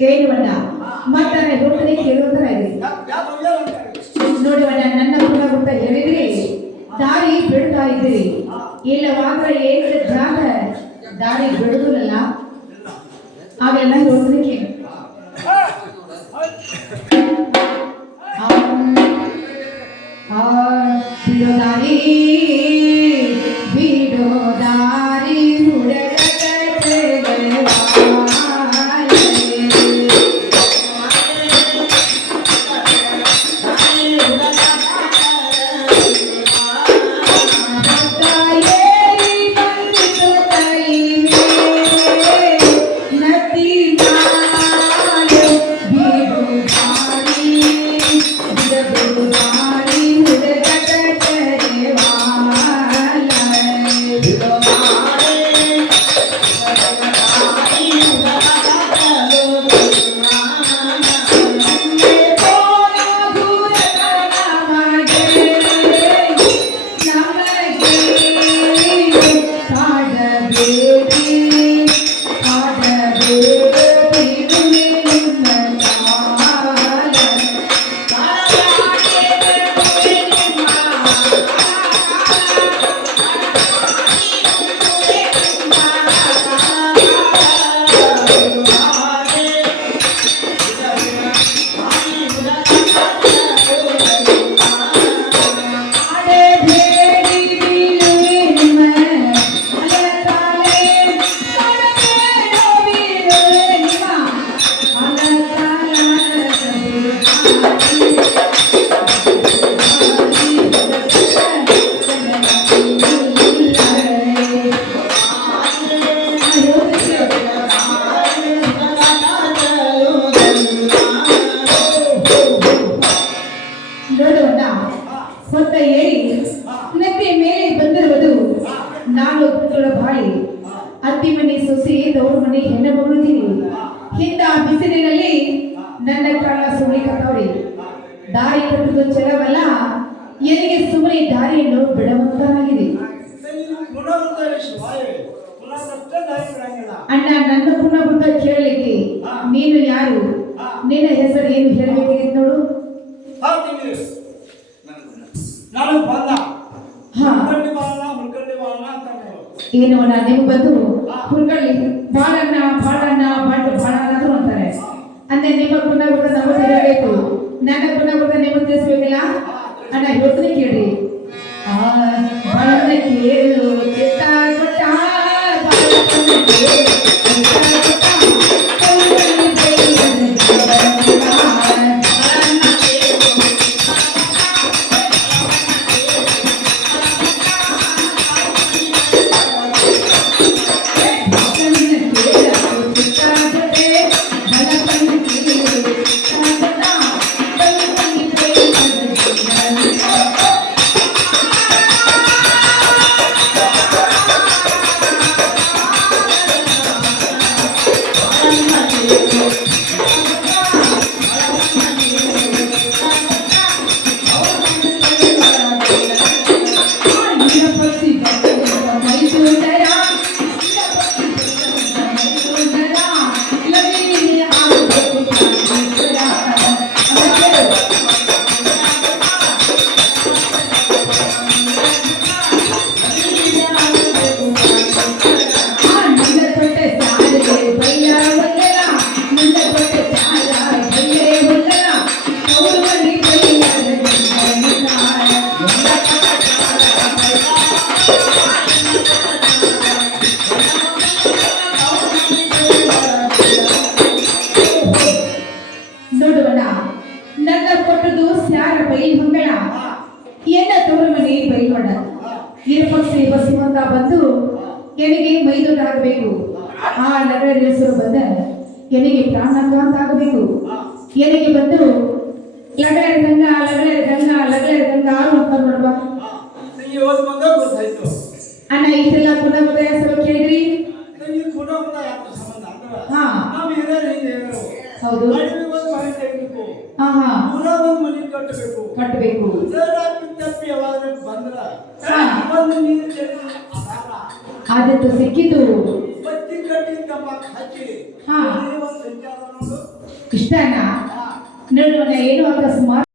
ಕೇಳುವಣ್ಣ ಮತ್ತೆ ಹೋಗ್ತದೆ ಕೇಳುವಂತರ ಇದೆ ನೋಡಿ ಅಣ್ಣ ನನ್ನ ಕೂಡ ಗೊತ್ತ ಹೇಳಿದ್ರಿ ದಾರಿ ಬಿಡ್ತಾ ಇದ್ರಿ ಇಲ್ಲವಾದ್ರೆ ಏಕ ಜಾಗ ದಾರಿ ಬಿಡುದಿಲ್ಲ ಅವೆಲ್ಲ ಹೋಗ್ತದೆ ಕೇಳು ಬಿಡೋ ದಾರಿ ಬಿಡೋ ದಾರಿ ಅತ್ತಿಮನೆ ಸೊಸೆ ತವರು ಮನೆ ಹೆಣ್ಣು ಮಗಳಿದ್ದೀನಿ ಹಿಂದ ಬಿಸಿಲಿನಲ್ಲಿ ನನ್ನ ಪ್ರಾಣ ಸುಳಿಕತ್ತವ್ರಿ ದಾರಿ ಕಟ್ಟುವುದು ಚೆಲವಲ್ಲ ಎಲ್ಲಿಗೆ ಸುಮ್ಮನೆ ದಾರಿಯನ್ನು ಬಿಡವಂತಾಗಿದೆ ಅಣ್ಣ ನನ್ನ ಪುನಃ ಕೇಳಲಿಕ್ಕೆ ನೀನು ಯಾರು ನಿನ್ನ ಹೆಸರು ಏನು ಹೇಳಬೇಕಾಗಿತ್ತು ನೋಡು ಏನು ಅಣ್ಣ ನೀವು ಬಂದು ಹುರ್ಗಳ್ಳಿ ಬಾಳಣ್ಣ ಬಾಳಣ್ಣ ಬಾಳು ಬಾಳಾದ್ರು ಅಂತಾರೆ ಅಂದ್ರೆ ನಿಮ್ಮ ಪುನಃ ನಾವು ತಿಳಿಯಬೇಕು ನನ್ನ ಪುನಃ ನೀವು ತಿಳಿಸ್ಬೇಕಿಲ್ಲ ಅಣ್ಣ ಇವತ್ತನೇ ಕೇಳ್ರಿ ಕೇಳು ಚಿತ್ತಾಗುಟ್ಟ ಬಾಲಕನ ಕೇಳು ಚಿತ್ತಾಗುಟ್ಟ ಕೌರವನಿ ಬೈಲನ ಜೀವನ ನೋಡುವಣ ನನ್ನ ಕೊಟ್ಟದು ಸ್ಯಾರ ಬೈಲ್ಮಂಗಳ ಎನ್ನ ತೋರಮನೆ ಬೈಲೋಣ ಇರಪಕ್ಷೆ ಬಸುವಂತ ಬಂದು ಎನಿಗೆ ಮೈದೊಡ್ಡಾಗಬೇಕು ಆ ನಗರ ಹೆಸರು ಬಂದ ಎನಿಗೆ ಪ್ರಾಣಾಘಾತ ಆಗಬೇಕು ಎನಿಗೆ ಬಂದು ಲಗಲರ ಗಂಗಾ ಅಂತ ನೋಡುವ ಅಣ್ಣ ಇಷ್ಟೆಲ್ಲ ಪುನಃ ಹೆಸರು ಕೇಳಿದ್ರಿ ಹಾ ಹೌದು ಹಾ ಹಾ ಕಟ್ಟಬೇಕು ಆದತ್ತು ಸಿಕ್ಕಿತು ಹಾ ಇಷ್ಟನಾ ನೋಡೋಣ ಏನು ಅಕಸ್ಮಾತ್